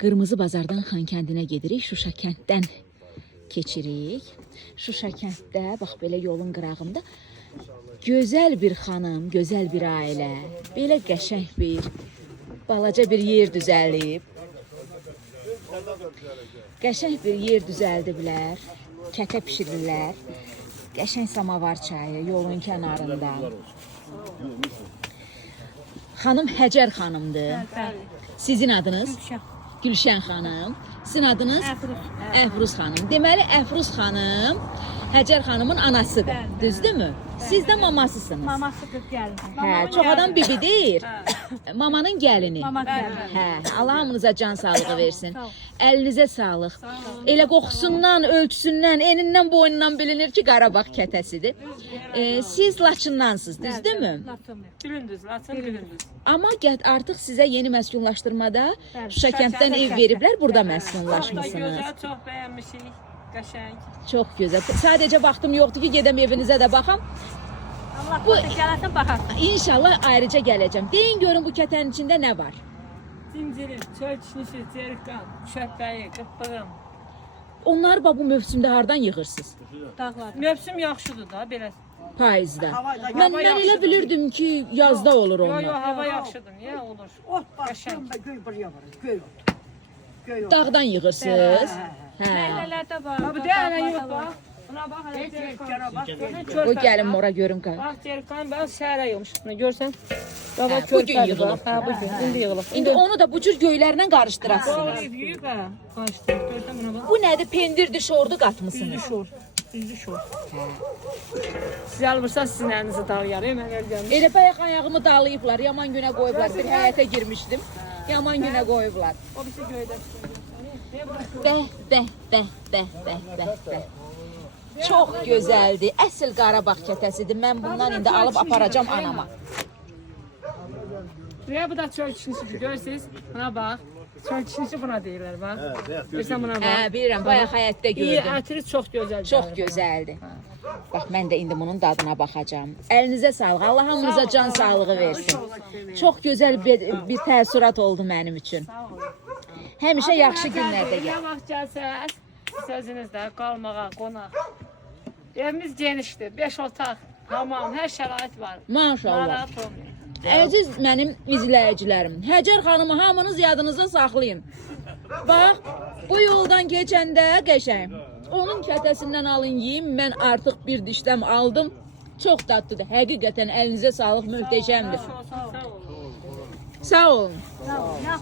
Qırmızı Bazardan Xankəndinə gedirik. Şuşa kənddən keçirik. Şuşa kənddə, bax belə yolun qırağında gözəl bir xanım, gözəl bir ailə, belə qəşəng bir, balaca bir yer düzəlib. Qəşəng bir yer düzəldiblər, kətə pişirirlər. Qəşəng samavar çayı yolun kənarında. Xanım Həcər xanımdır. Sizin adınız? Gülşən xanım. Sizin adınız? Əfruz xanım. Deməli, Əfruz xanım Həcər xanımın anasıdır. Düzdürmü? Siz də mamasısınız. Mamasıdır gəlin. Hə, çox adam bibidir. Mamanın gəlini. Mama gəlin. Hə, Allah hamınıza can sağlığı versin. Əlinizə sağlıq. Elə qoxusundan, ölçüsündən, enindən, boynundan bilinir ki, Qarabağ kətəsidir. Siz Laçındansınız, düzdürmü? Gülündüz, Laçın gülündüz. Amma artıq sizə yeni məskunlaşdırmada Şuşa kənddən ev veriblər, burada məskunlaşmısınız. Gözəl, çox bəyənmişik. Qəşəng. Çox gözəl. Sadəcə vaxtım yoxdur ki, gedəm evinizə də baxam. Allah qoysa gələrsən baxarsın. İnşallah ayrıca gələcəm. Deyin görün bu kətənin içində nə var? Zinciri, çöl çinişi, cerkan, şöpbəyi, qıppığım. Onları bu mövsümdə hardan yığırsınız? Dağlar. Mövsüm yaxşıdır da belə. Payızda. Mən elə bilirdim ki, yazda olur Yo, yo, onlar. hava yaxşıdır. Niyə olur? Ot başında göy buraya var. Göy ot. Göy ot. Dağdan yığırsınız. Hə. Məhəllələrdə var. Abi deyənə yox bax. Buna bax hələ cerkan. O gəlim ora görüm qar. Bax cerkan, bax səhərə yığmışıq. Görsən? Baba Hə, bu gün yığılıb. Hə, bu gün. İndi yığılıb. İndi onu da bu cür göylərlə qarışdırasınız. Doğru, yığıq ha. Qaçdı. Görsən buna bax. Bu nədir? Pendirdir, şordu qatmısınız. Şor. Düzdür şor. Siz alırsanız sizin əlinizi dağlayar. Mən gəlmişəm. Elə bayaq ayağımı dağlayıblar, yaman günə qoyublar. Bir həyətə girmişdim. Yaman günə qoyublar. O birisi göydə. Bəh, bəh, bəh, bəh, bəh, bəh, bəh. Çox gözəldir. Əsl Qarabağ kətəsidir. Mən bundan indi alıb aparacam anama. Buraya bu da çöl çinisi görürsünüz. Buna bax. Çöl çinisi buna deyirlər bax. Görsən buna bax. Hə, bilirəm. Bayaq həyətdə İyi, gördüm. ətri çox gözəl. Çox gözəldir. Bax, mən də indi bunun dadına baxacağam. Əlinizə sağlıq. Allah hamınıza can sağlığı versin. Çox gözəl bir təəssürat oldu mənim üçün. Həmişə yaxşı günlərdə gəl. Nə vaxt gəlsəz, sözünüzdə qalmağa, qonaq. Evimiz genişdir. 5 otaq, hamam, hər şərait var. Maşallah. Narahat olmayın. Əziz mənim izləyicilərim, Həcər xanımı hamınız yadınıza saxlayın. Bax, bu yoldan keçəndə qəşəng. Onun kətəsindən alın yeyim. Mən artıq bir dişləm aldım. Çox dadlıdır. Həqiqətən əlinizə sağlıq, möhtəşəmdir. Sağ olun. Sağ olun.